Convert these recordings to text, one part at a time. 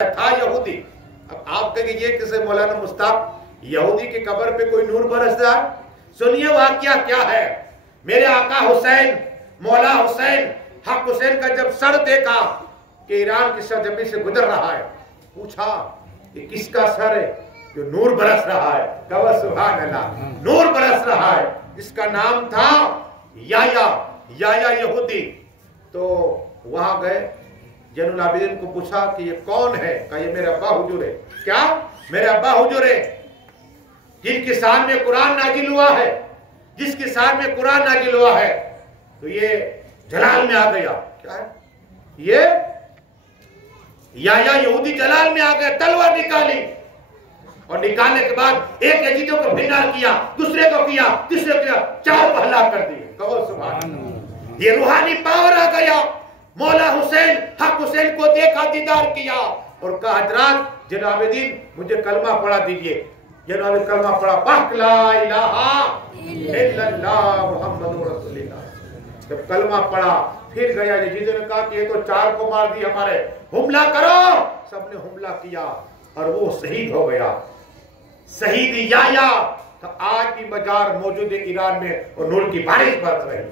تھا یہودی. اب آپ کہیں یہ کسے مولانا مصطفیٰ یہودی کی قبر پہ کوئی نور برستا ہے؟ سنیے واقعہ کیا ہے. میرے آقا حسین مولا حسین حق حسین کا جب سر دیکھا کہ ایران کی سرزمین سے گزر رہا ہے، پوچھا یہ کس کا سر ہے جو نور برس رہا ہے؟ کہا سبحان اللہ، نور برس رہا ہے. جس کا نام تھا یایا یہودی. تو وہاں گئے، زین العابدین کو پوچھا کہ یہ کون ہے؟ کہا یہ میرے ابا حجور ہے. کیا؟ میرے ابا حجور ہے جن کی شان میں قرآن نازل ہوا ہے، جس کی شان میں قرآن نازل ہوا ہے. تو یہ جلال میں آ گیا. کیا ہے یہ؟ یایا یہودی جلال میں آ گیا. تلوار نکالی اور نکالنے کے بعد ایک یزیدوں کو بھنڈار کیا، دوسرے کو کیا، تیسرے کو کیا، 4 کو ہلاک کر دیے. کہو سبحان اللہ. یہ روحانی پاور آ گیا. مولا حسین حق حسین کو دیکھا، دیدار کیا اور کہا حضرات زین العابدین مجھے کلمہ پڑھا دیجئے. زین العابدین کلمہ پڑھا، پاک لا الہ الا اللہ محمد رسول اللہ. جب کلمہ پڑھا پھر گیا. یزیدوں نے کہا کہ یہ تو 4 کو مار دی ہمارے، حملہ کرو. سب نے حملہ کیا اور وہ شہید ہو گیا. شہید یایا آج بھی مزار موجود ہے ایران میں اور نور کی بارش برس رہی.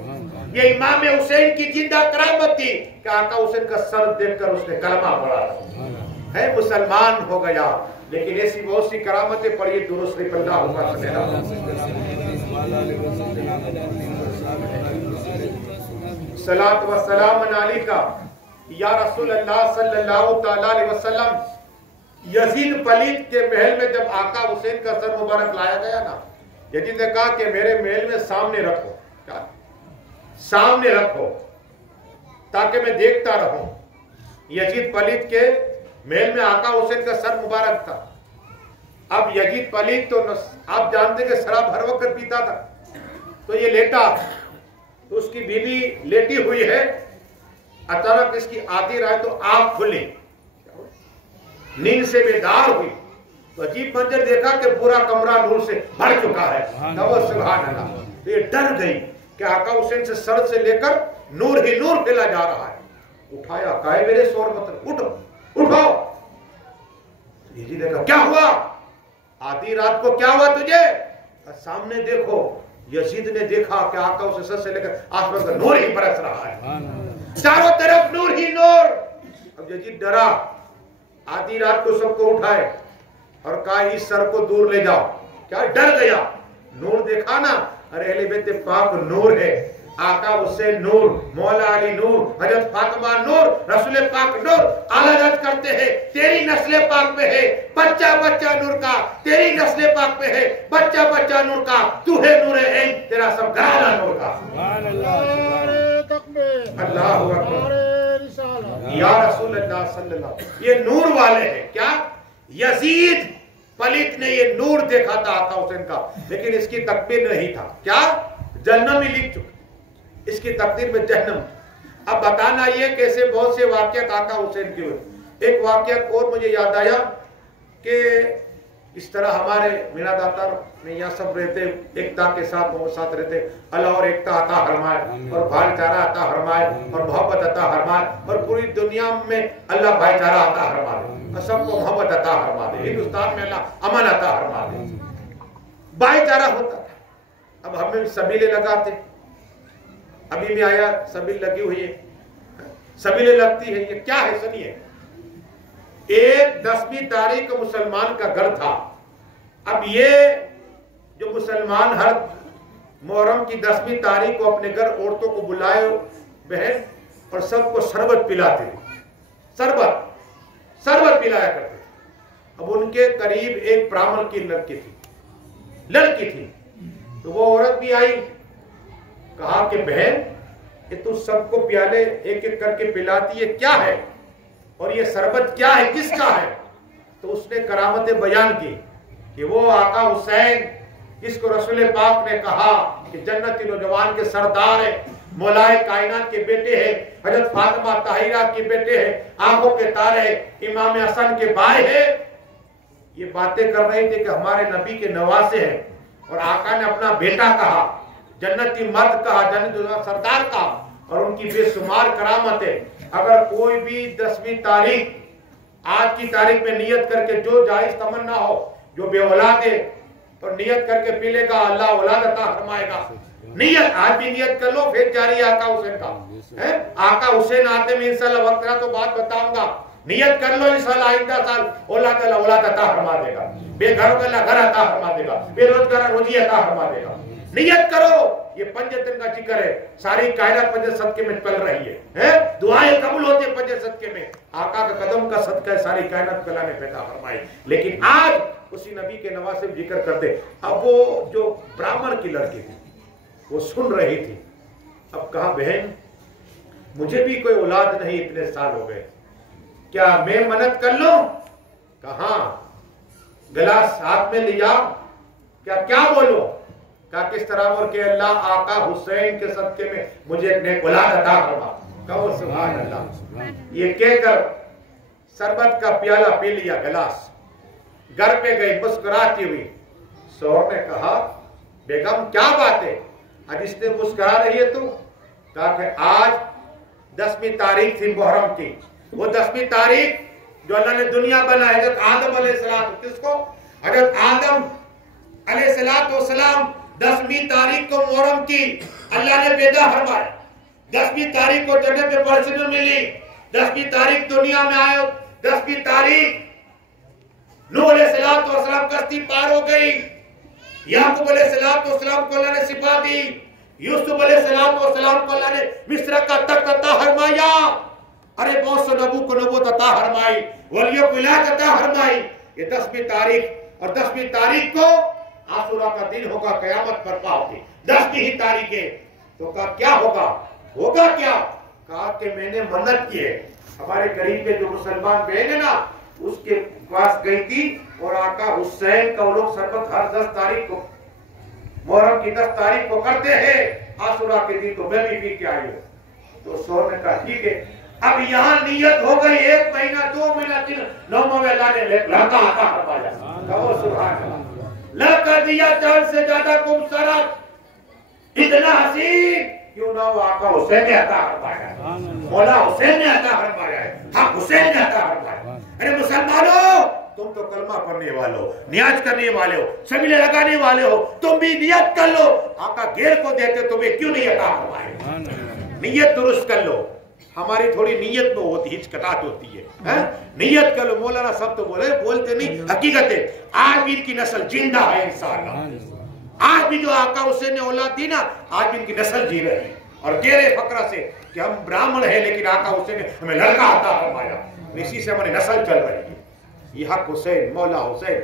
یہ امام حسین کی زندہ کرامت تھی کہ آقا حسین کا سر دیکھ کر اس نے کلمہ پڑھا ہے، مسلمان ہو گیا. لیکن ایسی بہت سی کرامتیں پڑھی. درود شریف اللہ صلاۃ و سلام علیکہ یا رسول اللہ صلی اللہ تعالی علیہ وسلم. یزید پلیت کے محل میں جب آقا حسین کا سر مبارک لایا گیا نا، یزید نے کہا کہ میرے محل میں سامنے رکھو. کیا؟ سامنے رکھو تاکہ میں دیکھتا رہوں. یزید پلیت کے محل میں آقا حسین کا سر مبارک تھا. اب یزید پلیت تو آپ جانتے کہ شراب ہر وقت پیتا تھا. تو یہ لیٹا تو اس کی بیوی لیٹی ہوئی ہے. اچانک اس کی آتی رات تو آنکھ کھلی، نیند سے بیدار ہوئی تو عجیب منظر دیکھا کہ پورا کمرہ نور سے بھر چکا ہے. سبحان اللہ. تو یہ ڈر گئی کہ آقا حسین سے سر سے لے کر نور ہی نور پھیلا جا رہا ہے. اٹھایا، کہا میرے شور مطلب اٹھو. یہ دیکھا کیا ہوا؟ آدھی رات کو کیا ہوا تجھے؟ سامنے دیکھو. یزید نے دیکھا کہ آقا اسے سر سے لے کر آسمان کا نور ہی برس رہا ہے، چاروں طرف نور ہی نور. اب یزید ڈرا. آدھی رات کو سب کو اٹھائے اور کہا اس سر کو دور لے جاؤ. کیا؟ ڈر گیا. نور دیکھا نا، ارے اہل بیت پاک نور ہے. آقا حسین نور، مولا علی نور، حضرت فاطمہ نور، رسول پاک نور. اعلیٰ حضرت کرتے ہیں تیری نسل پاک میں ہے بچہ بچہ نور کا، تیری نسل پاک میں ہے بچہ بچہ نور کا. تو ہے نور عین، تیرا سب گھرانہ نور کا. اللہ اکبر. یا رسول اللہ صلی اللہ علیہ وسلم. یہ نور والے ہیں. کیا؟ یزید پلیت نے یہ نور دیکھا تھا آقا حسین کا، لیکن اس کی تقدیر نہیں تھا. کیا؟ جہنم ہی لکھ چکا، اس کی تقدیر میں جہنم. اب بتانا یہ کیسے بہت سے واقعات آقا حسین کے ہوئے. ایک واقعات اور مجھے یاد آیا کہ اس طرح ہمارے میرا داتا میں یہاں سب رہتے ایکتا کے ساتھ رہتے. اللہ اور ایکتا عطا فرمائے اور بھائی چارہ عطا فرمائے اور محبت عطا فرمائے اور پوری دنیا میں اللہ بھائی چارہ عطا فرمائے اور سب کو محبت عطا فرما دے. ہندوستان میں اللہ امن عطا فرما دے. بھائی چارہ ہوتا تھا. اب ہمیں سبیلے لگاتے. ابھی بھی آیا سبیل لگی ہوئی ہے، سبیلے لگتی ہے. یہ کیا ہے سنیے. ایک 10ویں تاریخ کو مسلمان کا گھر تھا. اب یہ جو مسلمان ہر محرم کی 10ویں تاریخ کو اپنے گھر عورتوں کو بلائے بہن اور سب کو شربت پلاتے تھے. شربت پلایا کرتے. اب ان کے قریب ایک برہمن کی لڑکی تھی. تو وہ عورت بھی آئی، کہا کہ بہن کہ تو سب کو پیالے ایک ایک کر کے پلاتی ہے، کیا ہے؟ اور یہ شربت کیا ہے، کس کا ہے؟ تو اس نے کرامتیں بیان کی کہ وہ آقا حسین جس کو رسول پاک نے کہا کہ جنتی نوجوان کے سردار ہے، مولائے کائنات کے بیٹے ہیں، حضرت فاطمہ طاہرہ کے بیٹے ہیں، آنکھوں کے تارے، امام حسن کے بھائی ہیں. یہ باتیں کر رہی تھی کہ ہمارے نبی کے نواسے ہیں اور آقا نے اپنا بیٹا کہا، جنتی مرد کہا، جنتی سردار کہا اور ان کی بے شمار کرامت ہے. اگر کوئی بھی 10ویں تاریخ آج کی تاریخ میں نیت کر کے جو جائز تمنا ہو، جو بے اولاد ہے تو نیت کر کے پی لے گا، اللہ اولاد عطا فرمائے گا. نیت آج بھی نیت کر لو، پھر جاری ہے آقا حسین کا. آقا حسین آتے میں انشاءاللہ وقت رہا تو بات بتاؤں گا. نیت کر لو انشاءاللہ آئندہ سال اولاد اللہ اولاد عطا فرما دے گا، بے گھروں کا اللہ گھر عطا فرما دے گا، بے روزگار روزی عطا فرما دے گا. نیت کرو. یہ پنجتن کا ذکر ہے، ساری کائنات پنج صدقے میں پل رہی ہے. دعائیں قبول ہوتی ہیں پنج صدقے میں. آقا کا قدم کا صدقہ ہے، ساری کائنات اللہ نے پیدا فرمائی. لیکن آج اسی نبی کے نواسب ذکر کرتے. اب وہ جو برہمن کی لڑکی تھی وہ سن رہی تھی. اب کہا بہن مجھے بھی کوئی اولاد نہیں، اتنے سال ہو گئے، کیا میں منت کر لوں؟ کہاں؟ گلاس ہاتھ میں لیا، کیا بولو؟ کہا کس طرح اور کہ اللہ آقا حسین کے صدقے میں مجھے ایک نیک اولاد عطا فرما. کہو سبحان اللہ. یہ کہہ کر شربت کا پیالہ پی لیا، گلاس. گھر پہ گئی مسکراتی ہوئی. شوہر نے کہا بیگم کیا بات ہے آج اس نے مسکرا رہی ہے تو؟ کہا کہ آج 10ویں تاریخ تھی محرم کی. وہ 10ویں تاریخ جو اللہ نے دنیا بنائی، حضرت آدم علیہ السلام، کس کو؟ حضرت آدم علیہ السلام 10ویں تاریخ کو محرم کی اللہ نے پیدا فرمایا. 10ویں تاریخ کو جنت میں پرچن ملی. 10ویں تاریخ دنیا میں آئے. 10ویں تاریخ نوح علیہ السلام کشتی پار ہو گئی. یعقوب علیہ السلام کو اللہ نے شفا دی. یوسف علیہ السلام کو اللہ نے مصر کا تخت عطا فرمایا. ارے بہت سے نبو کو نبوت عطا فرمائی، ولیوں کو ولایت عطا فرمائی. یہ 10ویں تاریخ، اور 10ویں تاریخ کو عاشورہ کا دن ہوگا، قیامت برپا ہوگی. 10ویں ہی تاریخ ہے. تو کہا کیا ہوگا کیا؟ کہا کہ میں نے منت کی ہے. ہمارے قریب کے جو مسلمان بہن ہے نا، اس کے پاس گئی تھی اور آقا حسین کا وہ لوگ شربت ہر 10 تاریخ کو، محرم کی 10 تاریخ کو کرتے ہیں. عاشورہ کے دن تو میں بھی پی کے آئی ہوں. تو شوہر نے کہا ٹھیک ہے. اب یہاں نیت ہو گئی 1 مہینہ 2 مہینہ 3 9 میں اللہ نے لڑکا عطا فرمایا. کہو سبحان اللہ. لڑکا دیا چاند سے زیادہ خوبصورت، اتنا حسین کیوں نہ ہو، آقا حسین نے عطا فرمایا ہے، مولا حسین نے عطا فرمایا ہے، حق حسین نے عطا فرمایا. ارے مسلمانوں، تم تو کلمہ پڑھنے والے ہو، نیاز کرنے والے ہو، سبیلے لگانے والے ہو، تم بھی نیت کر لو. آقا غیر کو دیتے تمہیں کیوں نہیں عطا فرمائے؟ نیت درست کر لو. ہماری تھوڑی نیت میں ہوتی ہچکٹاہٹ ہوتی ہے. نیت کر لو. مولانا سب تو بولتے نہیں، حقیقت ہے. آج بھی ان کی نسل زندہ ہے انشاءاللہ. آج بھی جو آقا حسین نے اولاد دی نا، آج بھی ان کی نسل جی رہی ہے. اور کہہ رہے فقرہ سے کہ ہم برہمن ہیں لیکن آقا حسین نے ہمیں لڑکا عطا فرمایا، اسی سے ہماری نسل چل رہی ہے. یہ حق حسین، مولا حسین،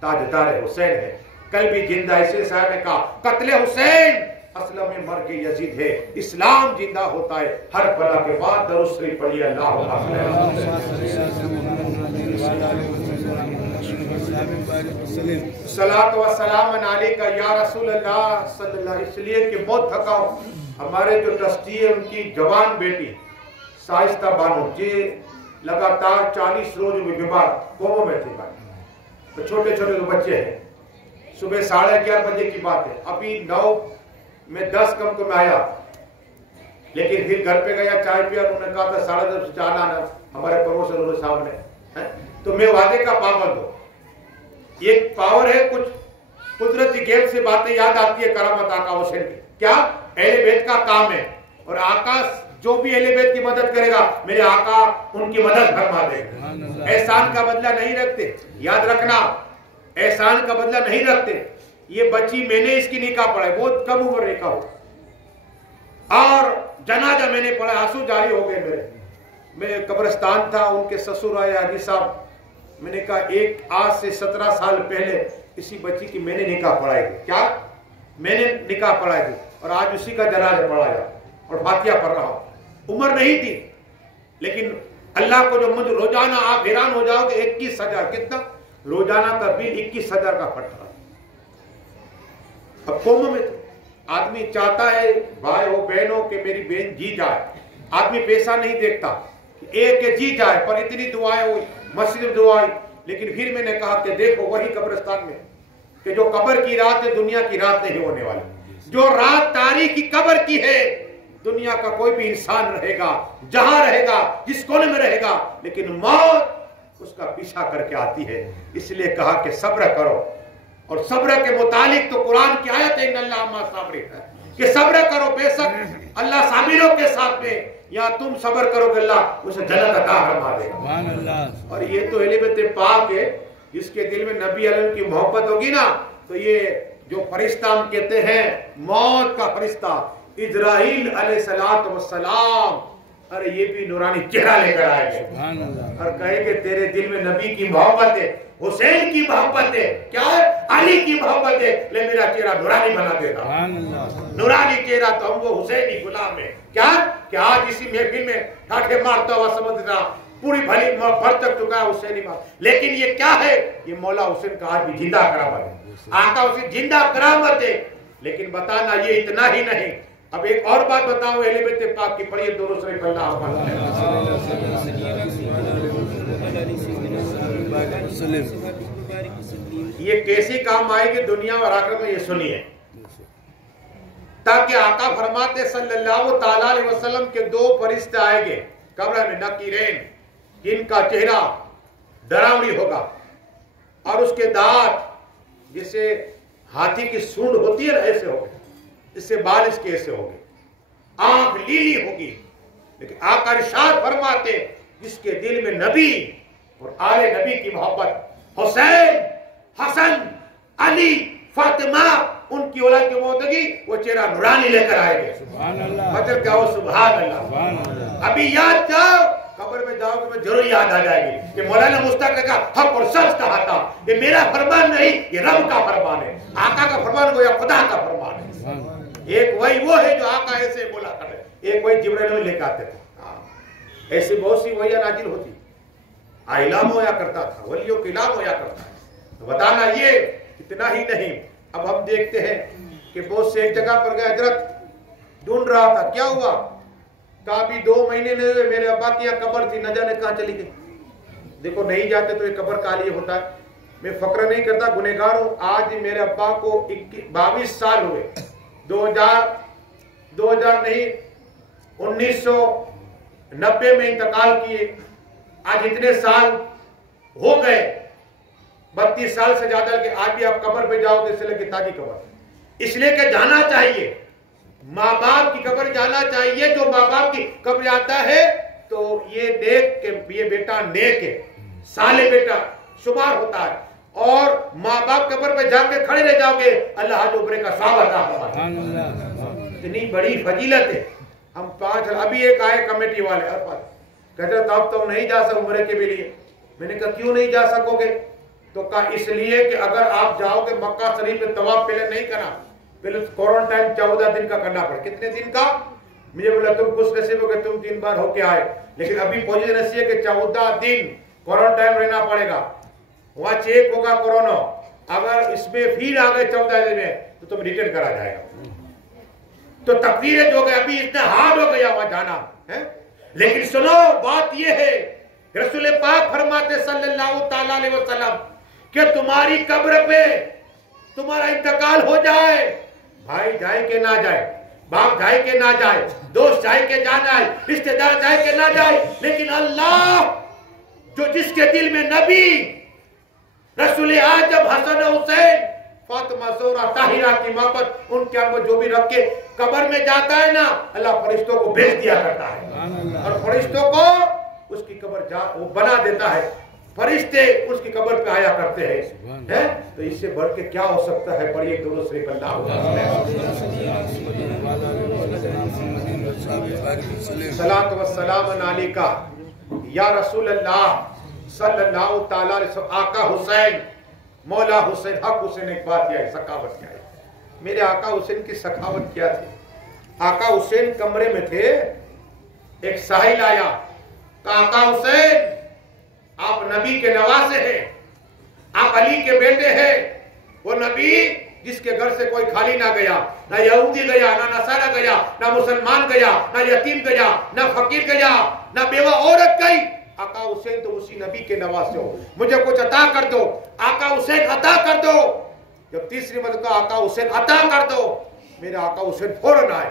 تاجدار حسین ہے. کل بھی زندہ. اسے صاحب نے کہا قتل حسین اسلم میں مر کے یزید ہے، اسلام زندہ ہوتا ہے ہر بلا کے بعد. درود شریف پڑھیے. اللہ صلاۃ و سلام علیک یا رسول اللہ صلی اللہ. اس لیے کہ بہت تھکا ہوں. ہمارے جو ٹرسٹی ہے ان کی جوان بیٹی شائستہ بانو جی لگاتار 40 روز بیمار کوموں میں تھی. تو چھوٹے چھوٹے جو بچے ہیں، صبح 11:30 بجے کی بات ہے. ابھی 9 میں 10 کم کو میں آیا، لیکن پھر گھر پہ گیا چائے پیا. انہوں نے کہا تھا 10:30 سے چاہ لانا ہمارے پروفیسر انہوں سامنے. تو میں وعدے کا پابند ہوں. ایک پاور ہے، کچھ قدرتی گیپ سے باتیں یاد آتی ہے. کرامت آقا حسین کی کیا اہل بیت کا کام ہے، اور آقا جو بھی اہل بیت کی مدد کرے گا میرے آقا ان کی مدد فرما دے گا. احسان کا بدلہ نہیں رکھتے، یاد رکھنا، احسان کا بدلہ نہیں رکھتے. یہ بچی میں نے اس کی نکاح پڑھا ہے، بہت کم عمر نکاح ہو، اور جنازہ میں نے پڑھا. آنسو جاری ہو گئے میرے. میں قبرستان تھا، ان کے سسر آئے حاجی صاحب. میں نے کہا آج سے 17 سال پہلے اسی بچی کی میں نے نکاح پڑھائی تھی. کیا میں نے نکاح پڑھائی تھی، اور آج اسی کا جنازہ پڑھایا اور فاتحہ پڑھ رہا ہوں. عمر نہیں تھی، لیکن اللہ کو جو مجھے روزانہ آپ حیران ہو جاؤ کہ 21,000 کتنا روزانہ کا بل 21,000 کا پھٹ رہا. اب قوموں میں تو آدمی چاہتا ہے بھائی ہو بہن ہو کہ میری بہن جی جائے. آدمی پیسہ نہیں دیکھتا، ایک جی جائے. پر اتنی دعائیں ہوئی، مسجد میں دعائیں. لیکن پھر میں نے کہا کہ دیکھو وہی قبرستان میں کہ جو قبر کی رات ہے دنیا کی رات نہیں ہونے والی. جو رات تاریخ کی قبر کی ہے، دنیا کا کوئی بھی انسان رہے گا، جہاں رہے گا، جس کونے میں رہے گا، لیکن موت اس کا پیچھا کر کے آتی ہے. اس لیے کہا کہ صبر کرو, اور صبر کے متعلق تو قرآن کی آیت ہے ان اللہ مع الصابرین ہے کہ صبر کرو, بے شک اللہ صابروں کے ساتھ میں. یا تم صبر کرو کہ اللہ اسے جنت عطا فرما دے گا. اور یہ تو اہل بیت پاک ہے, جس کے دل میں نبی علیہ کی محبت ہوگی نا, تو یہ جو فرشتہ ہم کہتے ہیں موت کا فرشتہ اسرائیل علیہ السلام, ارے یہ بھی نورانی چہرہ لے کر آئے گے اور کہے کہ تیرے دل میں نبی کی محبت ہے, حسین کی محبت ہے, کیا ہے علی کی محبت ہے, لے میرا چہرہ نورانی بنا دے گا. نورانی چہرہ تو ہم وہ حسینی غلام ہے. کیا کہ آج اسی محفل میں ٹھاٹھے مارتا ہوا سمجھتا پوری بھلی بھر تک چکا ہے حسینی مار, لیکن یہ کیا ہے, یہ مولا حسین کا آج بھی زندہ کرامت ہے. آقا حسین زندہ کرامت ہے. لیکن بتانا یہ اتنا ہی نہیں, اب ایک اور بات بتاؤ اہل بیت پاک کی, پڑھیے دونوں شریف اللہ. یہ کیسی کام آئے گی دنیا اور آخرت میں, یہ سنیے. تاکہ آقا فرماتے صلی اللہ تعالی علیہ وسلم کے دو فرشتے آئیں گے قبر میں, نکیرین, جن کا چہرہ ڈراؤنی ہوگا اور اس کے دانت جیسے ہاتھی کی سونڈ ہوتی ہے نا ایسے ہوگے, اس سے بال اس کے ایسے ہوگے, آنکھ لیلی ہوگی. لیکن آقا ارشاد فرماتے جس کے دل میں نبی اور آل نبی کی محبت, حسین, حسن, علی, فاطمہ, ان کی اولاد کی موتگی, وہ چہرہ نورانی لے کر آئے گے. مطلب کیا ہو, سبحان اللہ. ابھی یاد جاؤ, قبر میں جاؤ کہ میں ضرور یاد آ جائے گی کہ مولانا مشتاق نے کہا حق اور سچ کہا تھا, یہ میرا فرمان نہیں, یہ رب کا فرمان ہے. آقا کا فرمان گویا خدا کا فرمان ہے. ایک وہی وہ ہے جو آقا ایسے بولا کرے, ایک وہی جبرائیل لے کے آتے تھے. ایسی بہت سی وحیاں نازل ہوتی, اعلام ہویا کرتا تھا, ولیوں کا اعلام ہویا کرتا ہے. بتانا یہ اتنا ہی نہیں. اب ہم دیکھتے ہیں کہ بہت سے ایک جگہ پر گئے, حضرت ڈھونڈ رہا تھا, کیا ہوا, کہا بھی 2 مہینے نہیں ہوئے, میرے ابا کی یہاں قبر تھی, نہ جانے کہاں چلی گئی. دیکھو نہیں جاتے تو یہ قبر کا لیے ہوتا ہے. میں فخر نہیں کرتا, گنہگار ہوں. آج میرے ابا کو 22 سال ہوئے, 2000 نہیں 1990 میں انتقال کیے. آج اتنے سال ہو گئے, 32 سال سے زیادہ, کہ آج بھی آپ قبر پہ جاؤ تو اس لئے کہ تاجی قبر, اس لیے کہ جانا چاہیے, ماں باپ کی قبر جانا چاہیے. جو ماں باپ کی قبر آتا ہے تو یہ دیکھ کہ یہ بیٹا نیک ہے, صالح بیٹا شمار ہوتا ہے. اور ماں باپ قبر پہ جا کے کھڑے رہ جاؤ گے, اللہ حج عمرے کا ثواب عطا فرمائے. اتنی بڑی فضیلت ہے. ہم 5 ابھی ایک آئے کمیٹی والے, کہتے اب تم نہیں جا سکو عمرے کے لیے. میں نے کہا کیوں نہیں جا سکو گے, تو کہا اس لیے کہ اگر آپ جاؤ گے مکہ شریف میں طواف پہلے نہیں کرنا, پہلے کوارنٹائن 14 دن کا کرنا پڑے. کتنے دن کا؟ مجھے بولا تم خوش نصیب ہو کہ تم 3 بار ہو کے آئے, لیکن ابھی پوزیشن ایسی ہے کہ 14 دن کوارنٹائن رہنا پڑے گا. وہاں چیک ہوگا کورونا, اگر اس میں پھر آ گئے 14 دن میں تو تم ریٹرن کرا جائے گا. تو تقدیریں جو گئے, ابھی اتنا ہارڈ ہو گیا وہاں جانا ہے. لیکن سنو بات یہ ہے, رسول پاک فرماتے صلی اللہ تعالی علیہ وسلم کہ تمہاری قبر پہ تمہارا انتقال ہو جائے, بھائی جائے کہ نہ جائے, باپ جائے کہ نہ جائے, دوست جائے کہ نہ جائے, رشتہ دار جائے کہ نہ جائے, لیکن اللہ جو جس کے دل میں نبی, رسول اعظم حسن حسین, فاطمہ زہرا طاہرہ کی محبت, ان کے اندر جو بھی رکھ کے قبر میں جاتا ہے نا, اللہ فرشتوں کو بھیج دیا کرتا ہے, اور فرشتوں کو اس کی قبر وہ بنا دیتا ہے. فرشتے اس کی قبر پہ آیا کرتے ہیں. تو اس سے بڑھ کے کیا ہو سکتا ہے؟ پڑھیے دونوں شریف صلاۃ و سلام علیکہ یا رسول اللہ صلی اللہ تعالی علیہ وسلم. آقا حسین, مولا حسین, حق حسین, ایک بات کیا ہے, سخاوت کیا ہے. میرے آقا حسین کی سخاوت کیا تھی. آقا حسین کمرے میں تھے, ایک ساحل آیا, آقا حسین آپ نبی کے نواسے ہیں, آپ علی کے بیٹے ہیں. وہ نبی جس کے گھر سے کوئی خالی نہ گیا, نہ یہودی گیا, نہ نصارہ گیا, نہ مسلمان گیا, نہ یتیم گیا, نہ فقیر گیا, نہ بیوہ عورت گئی. آقا حسین تو اسی نبی کے نواسے ہو, مجھے کچھ عطا کر دو. آقا حسین عطا کر دو. جب تیسری مرتبہ آقا حسین عطا کر دو, میرے آقا حسین فوراً آئے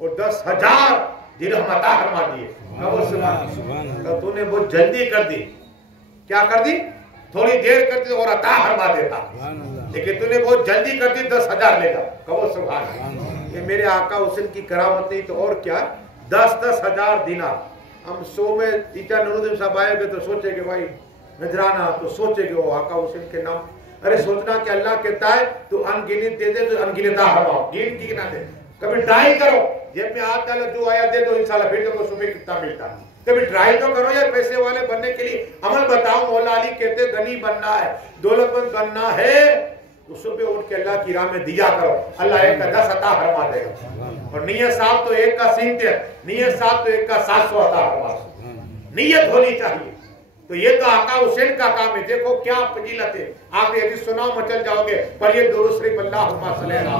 اور 10,000 درہم عطا فرما دیے. تو نے بہت جلدی کر دی. کیا کر دی؟ تھوڑی دیر کرتی اور عطا فرما دیتا، لیکن تو نے بہت جلدی کر دی 10,000 لے گا. کہو سبحان اللہ. یہ میرے آقا حسین کی کرامت نہیں تو اور کیا. 10,000 دینار. ہم 100 میں ٹیچر نورالدین صاحب آئے گے تو سوچے کہ بھائی نجرانہ، تو سوچے کہ وہ آقا حسین کے نام. ارے سوچنا کہ اللہ کہتا ہے تو ان گنت دے دے تو ان گنتا فرماؤ، گن کی نہ دے. کبھی ٹرائی کرو، جیب میں ہاتھ ڈالو، جو آیا دے دو، انشاءاللہ پھر تو صبح کتنا ملتا. کبھی ٹرائی تو کرو یا پیسے والے بننے کے لیے عمل بتاؤ. مولا علی کہتے غنی بننا ہے، دولت مند بننا ہے تو صبح اٹھ کے اللہ کی راہ میں دیا کرو، اللہ ایک کا 10 عطا فرما دے گا. اور نیت صاحب تو ایک کا 70، نیت صاحب تو ایک کا 700 عطا فرما. نیت ہونی چاہیے. تو یہ تو آقا حسین کا کام ہے. دیکھو کیا فضیلت ہے. آپ یہ حدیث سناؤ مچل جاؤ گے. پر یہ درود شریف اللہم صلی اللہ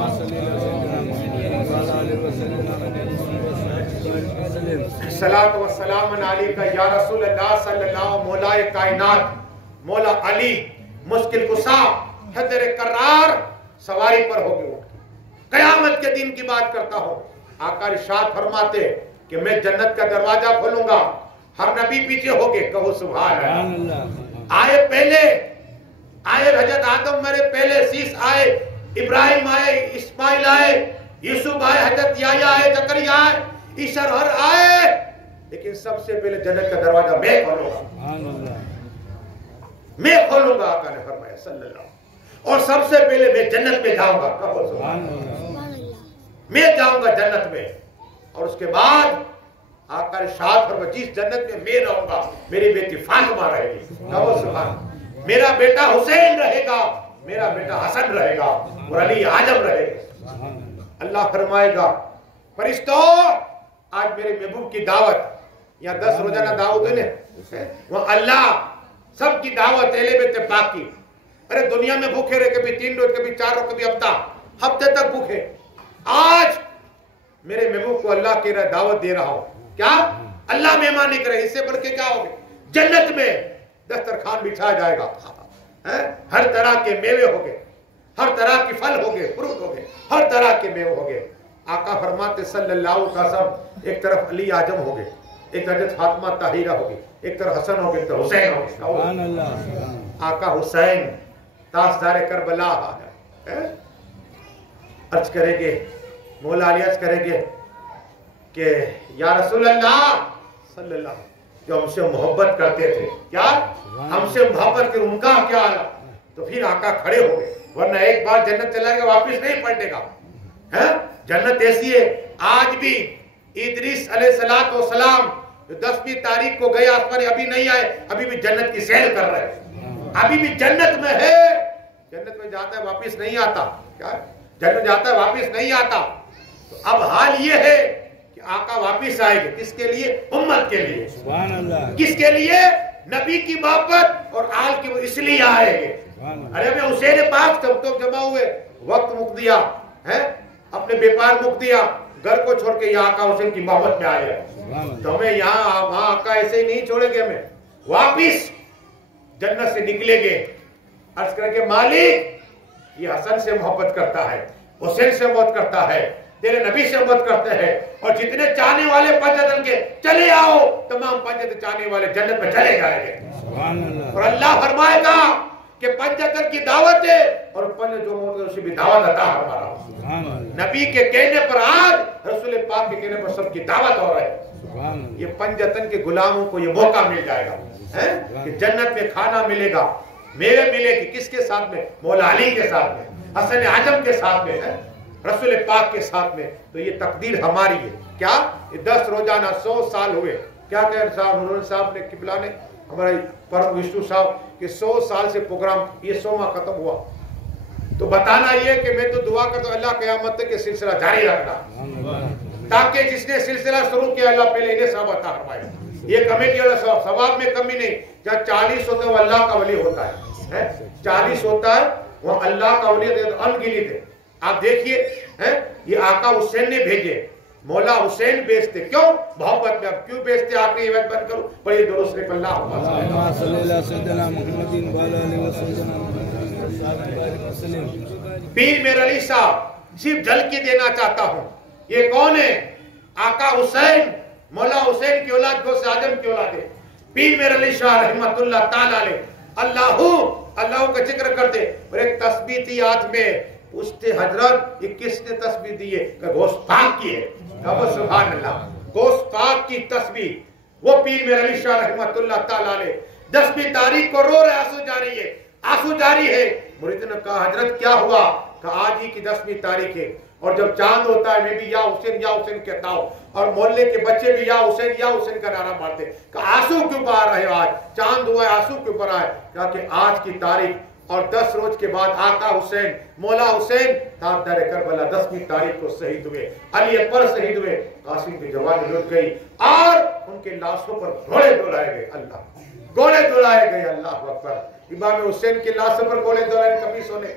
الصلاۃ والسلام علیک یا رسول اللہ صلی اللہ. مولا کائنات مولا علی مشکل کشا حیدر کرار سواری پر ہو گئے. قیامت کے دن کی بات کرتا ہوں. آقا ارشاد فرماتے کہ میں جنت کا دروازہ کھولوں گا، ہر نبی پیچھے ہو گئے. کہو سبحان اللہ. آئے پہلے، آئے حضرت آدم میرے پہلے، سیس آئے، ابراہیم آئے، اسماعیل آئے، یوسف آئے، حضرت یحییٰ آئے، زکریا آئے، عیسیٰ ہر آئے، لیکن سب سے پہلے جنت کا دروازہ میں کھولوں گا. میں کھولوں گا آقا نے فرمایا صلی اللہ علیہ وسلم. اور سب سے پہلے میں جنت میں جاؤں گا. کہو سبحان اللہ. میں جاؤں گا جنت میں. اور اس کے بعد آقا ارشاد فرمایا جس جنت میں میں رہوں گا میری بیٹی فاطمہ رہے گی. کہو سبحان. میرا بیٹا حسین رہے گا، میرا بیٹا حسن رہے گا، اور علی اعظم رہے گا. اللہ فرمائے گا فرشتوں آج میرے محبوب کی دعوت، یا 10 روزانہ دعوت ہے نا، وہ اللہ سب کی دعوت اہل بیت پاک کی. ارے دنیا میں بھوکے رہے، کبھی 3 روز، کبھی 4 روز، کبھی ہفتے تک بھوکے. آج میرے محبوب کو اللہ کی دعوت دے رہا ہوں. کیا اللہ مہمانی کرے، اس سے بڑھ کے کیا ہوگا؟ جنت میں دسترخوان بچھا جائے گا، ہر طرح کے میوے ہوگے، ہر طرح کی پھل ہوگے، فروٹ ہوگے، ہر طرح کے میوے ہوگے. آقا فرماتے صلی اللہ علیہ وسلم ایک طرف علی اعظم ہوگے، ایک حضرت فاطمہ طاہرہ ہوگی، ایک طرف حسن ہوگے، ایک طرف حسین ہوگے. سبحان اللہ. آقا حسین تاجدار کربلا عرض کریں گے، مولا علی عرض کریں گے کہ یا رسول اللہ صلی اللہ، جو ہم سے محبت کرتے تھے، کیا ہم سے محبت کے ان کا کیا حال؟ تو پھر آقا کھڑے ہو گئے. ورنہ ایک بار جنت چلا گیا واپس نہیں پلٹے گا. جنت ایسی ہے. آج بھی ادریس علیہ السلام 10ویں تاریخ کو گئے آسمان، ابھی نہیں آئے، ابھی بھی جنت کی سیر کر رہے ہیں، ابھی بھی جنت میں ہے. جنت میں جاتا ہے واپس نہیں آتا. کیا جنت جاتا ہے واپس نہیں آتا. تو اب حال یہ ہے کہ آقا واپس آئے گے. کس کے لیے؟ امت کے لیے. سبحان اللہ. کس کے لیے؟ نبی کی محبت اور آل کی، وہ اس لیے آئے گے. ارے میں حسین پاک سب تو جمع ہوئے، وقت مک دیا ہے، اپنے بیپار مک دیا، گھر کو چھوڑ کے یہاں آقا حسین کی محبت میں آئے. تو ہمیں یہاں وہاں آقا ایسے ہی نہیں چھوڑے گے، ہمیں واپس جنت سے نکلے گے. عرض کر کے مالک یہ حسن سے محبت کرتا ہے، حسین سے محبت کرتا ہے، تیرے نبی سے محبت کرتے ہیں، اور جتنے چاہنے والے پنجتن کے چلے آؤ، تمام پنجتن چاہنے والے جنت میں چلے جائیں گے. اور اللہ فرمائے گا کہ پنجتن کی دعوت ہے، اور پنج جو موت ہے اسے بھی دعوت عطا فرما رہا ہوں. نبی کے کہنے پر آج، رسول پاک کے کہنے پر سب کی دعوت ہو رہا ہے. یہ پنجتن کے غلاموں کو یہ موقع مل جائے گا کہ جنت میں کھانا ملے گا، میوے ملے گی. کس کے ساتھ میں؟ مولا علی کے ساتھ میں، حسن اعظم کے ساتھ میں، رسول پاک کے ساتھ میں. تو یہ تقدیر ہماری ہے. کیا 10 روزانہ 100 سال ہوئے. کیا کہہ رہے صاحب نور صاحب نے، قبلہ نے، ہمارے پرم وشنو صاحب، کہ 100 سال سے پروگرام یہ 100واں ختم ہوا. تو بتانا یہ کہ میں تو دعا کرتا ہوں اللہ قیامت تک کہ سلسلہ جاری رکھنا، تاکہ جس نے سلسلہ شروع کیا اللہ پہلے انہیں ثواب عطا فرمائے. یہ کمیٹی والا ثواب میں کمی نہیں. جہاں 40 ہوتا ہے وہ اللہ کا ولی ہوتا ہے، 40 ہوتا ہے وہ اللہ کا ولی ہے، انگنت ہے. آپ دیکھیے یہ آقا حسین نے بھیجے، مولا حسین بیچتے. کیوں؟ محبت میں. اب کیوں بیچتے؟ آخری ایونٹ بند کرو، پڑھیے درود شریف اللہم صلی اللہ سیدنا محمد علیہ وسلم. پیر میرا علی صاحب صرف جھلکی دینا چاہتا ہوں. یہ کون ہے؟ آقا حسین، مولا حسین کی اولاد، غوث اعظم کی اولاد ہے. پیر میر علی شاہ رحمت اللہ تعالیٰ علیہ اللہ کا ذکر کرتے اور ایک تسبیح تھی ہاتھ میں. پوچھتے حضرت یہ کس نے تسبیح دی ہے؟ کہ گوشت پاک کی ہے. سبحان اللہ. گوشت پاک کی تسبیح. وہ پیر میر علی شاہ رحمت اللہ تعالیٰ علیہ 10ویں تاریخ کو رو رہے, آنسو جاری ہے, آنسو جاری ہے. مرید نے کہا حضرت کیا ہوا؟ کہ آج ہی کی 10ویں تاریخ ہے اور جب چاند ہوتا ہے میں بھی یا حسین کہتا ہوں اور محلے کے بچے بھی یا حسین کا نعرہ مارتے. کہ آنسو کیوں آ رہے ہو؟ آج چاند ہوا ہے, آنسو کیوں پر آئے؟ کہا کہ آج کی تاریخ اور 10 روز کے بعد آقا حسین مولا حسین تاجدار کربلا 10ویں تاریخ کو شہید ہوئے, علی اکبر شہید ہوئے. قاسم کی جوانی لٹ گئی اور ان کے لاشوں پر گھوڑے دولائے گئے. اللہ گھوڑے دولائے گئے. اللہ اکبر. امام حسین کی لاشوں پر گھوڑے دولائے قمیصوں نے,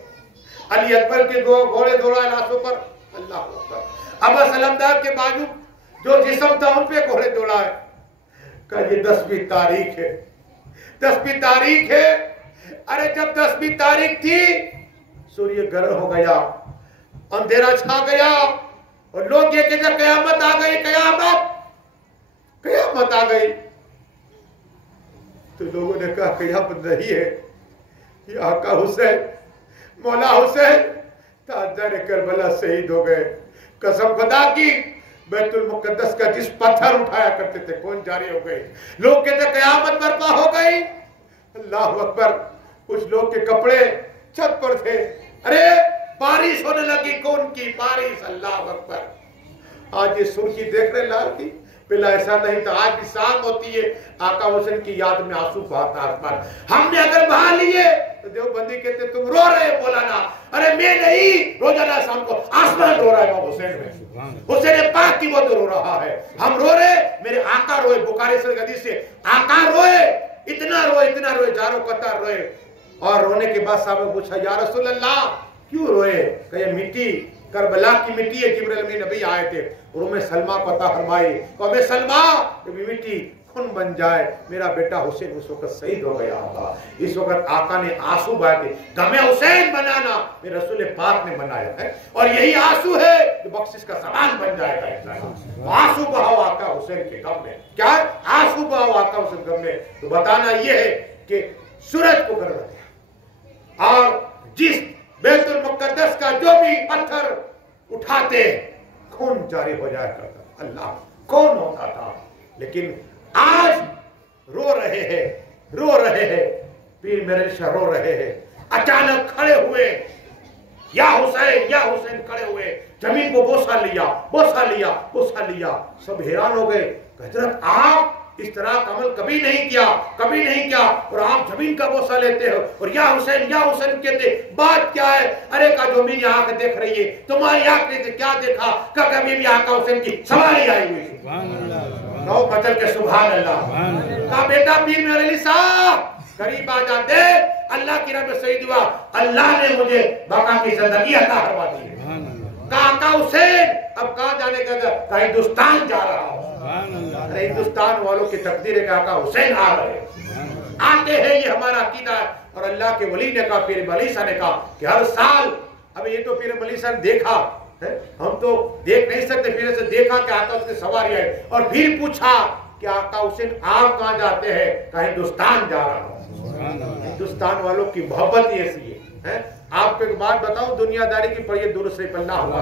علی اکبر کے گھوڑے دولائے لاشوں پر. اللہ اکبر. ابا سلمدار کے بازو جو جسم تھا ان پہ گھوڑے دولائے. کہ یہ 10ویں تاریخ ہے, 10ویں تاریخ ہے. ارے جب 10ویں تاریخ تھی سوریہ گرہن ہو گیا, اندھیرا چھا گیا اور لوگ یہ کہتے قیامت آ گئی, قیامت آ گئی. تو لوگوں نے کہا قیامت نہیں ہے, یہ آقا حسین مولا حسین تاجدار کربلا شہید ہو گئے. قسم خدا کی بیت المقدس کا جس پتھر اٹھایا کرتے تھے کون جاری ہو گئے. لوگ کہتے قیامت برپا ہو گئی. اللہ اکبر. کچھ لوگ کے کپڑے چھت پر تھے. ارے بارش ہونے لگی, کون کی بارش؟ اللہ اکبر. آج یہ سرخی دیکھ رہے لال کی, پہلا ایسا نہیں تھا. آج بھی شام ہوتی ہے آقا حسین کی یاد میں آنسو بہاتا آسمان. ہم نے اگر بہا لیے تو دیوبندی کہتے تم رو رہے مولانا. ارے میں نہیں, روزانہ شام کو آسمان رو رہا ہے امام حسین میں. حسین پاک کی وہ تو رو رہا ہے. ہم رو رہے, میرے آقا روئے. بخاری سے حدیث سے آقا روئے, اتنا روئے جاروں قطار روئے. اور رونے کے بعد صاحب نے پوچھا یا رسول اللہ کیوں روئے؟ کہ یہ مٹی کربلا کی مٹی ہے. جبرائیل امین نبی آئے تھے اور میں سلمہ کو عطا فرمائی. کہ میں سلمہ یہ مٹی خون بن جائے. میرا بیٹا حسین اس وقت شہید ہو گیا ہوگا. اس وقت آقا نے آنسو بہائے تھے. غم حسین بنانا میرے رسول پاک نے بنایا ہے اور یہی آنسو ہے جو بخشش کا سامان بن جائے گا. آنسو بہاؤ آقا حسین کے غم میں. کیا ہے آنسو بہاؤ آقا حسین غم میں؟ تو بتانا یہ ہے کہ سورج کو گرم دیا اور جس بیت المقدس کا جو بھی پتھر اٹھاتے خون جاری ہو جایا کرتا. اللہ کون ہوتا تھا. لیکن آج رو رہے ہیں پیر میرے شاہ رو رہے ہیں. اچانک کھڑے ہوئے یا حسین کھڑے ہوئے, زمین کو بوسا لیا. سب حیران ہو گئے. حضرت آپ اس طرح کا عمل کبھی نہیں کیا اور آپ زمین کا بوسا لیتے ہو اور یا حسین کہتے. بات کیا ہے؟ ارے کا جو میری آنکھ دیکھ رہی ہے تمہاری آنکھ نے کیا دیکھا؟ کہ کبھی بھی آقا حسین کی سواری آئی ہوئی. نو بدل کے سبحان اللہ. کا بیٹا پیر میرے علی صاحب قریب آ جاتے, اللہ کی رحمت شہید ہوا. اللہ نے مجھے بقا کی زندگی عطا فرما دی. آقا حسین اب کہاں جانے کا؟ ہندوستان جا رہا ہوں. ہندوستان والوں کی تقدیر ہے کہ آقا حسین آ رہے آتے ہیں. یہ ہمارا عقیدہ ہے. اور اللہ کے ولی نے کہا, پیر ملی صاحب نے کہا کہ ہر سال, اب یہ تو پیر ملی صاحب دیکھا, ہم تو دیکھ نہیں سکتے, پھر سے دیکھا کہ آقا اس کی سواری آئے اور پھر پوچھا کہ آقا حسین آپ کہاں جاتے ہیں؟ کہ ہندوستان جا رہا ہوں. ہندوستان والوں کی محبت ہی ایسی ہے. آپ کو ایک بات بتاؤں دنیا داری کی, پر یہ درست سے پلہ ہوا.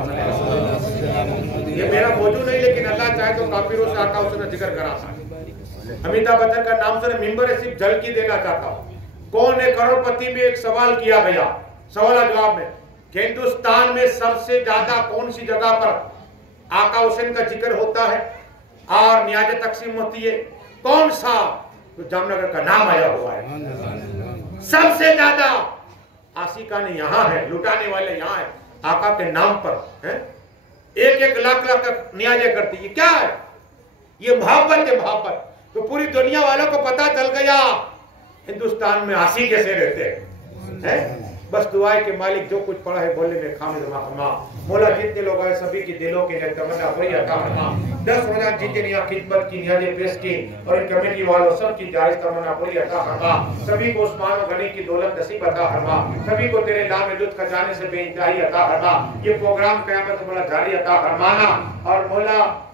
یہ میرا موضوع نہیں, لیکن اللہ چاہے تو کافروں سے آقا حسین ذکر کرا سکتا. امیتابھ بچن کا نام سے ممبر ہے, صرف جھلکی دینا چاہتا ہوں. کون ہے کروڑ پتی میں ایک سوال کیا گیا, سوال جواب میں, کہ ہندوستان میں سب سے زیادہ کون سی جگہ پر آقا حسین کا ذکر ہوتا ہے اور نیازیں تقسیم ہوتی ہے؟ کون سا؟ تو جام نگر کا نام آیا ہوا ہے. سب سے زیادہ عاشقان یہاں ہے, لٹانے والے یہاں ہیں, آقا کے نام پر 1 لاکھ نیازیں کرتی. یہ کیا ہے؟ یہ محبت ہے, محبت. تو پوری دنیا والوں کو پتا چل گیا ہندوستان میں عاشق کیسے رہتے ہیں. بس دعائے کہ مالک جو کچھ پڑا ہے بولنے میں خامد فرما. مولا جتنے لوگ آئے سبھی کی دلوں کے تمنا وہی عطا فرما. 10 روزہ جتنے یہاں خدمت کی نیازیں پیش کی اور ان کمیٹی والوں سب کی جائز تمنا وہی عطا فرما. سبھی کو عثمان و غنی کی دولت نصیب عطا فرما. سبھی کو تیرے نام لطف خزانے سے بے انتہائی عطا فرما. یہ پروگرام قیامت مولا جاری عطا فرمانا. اور مولا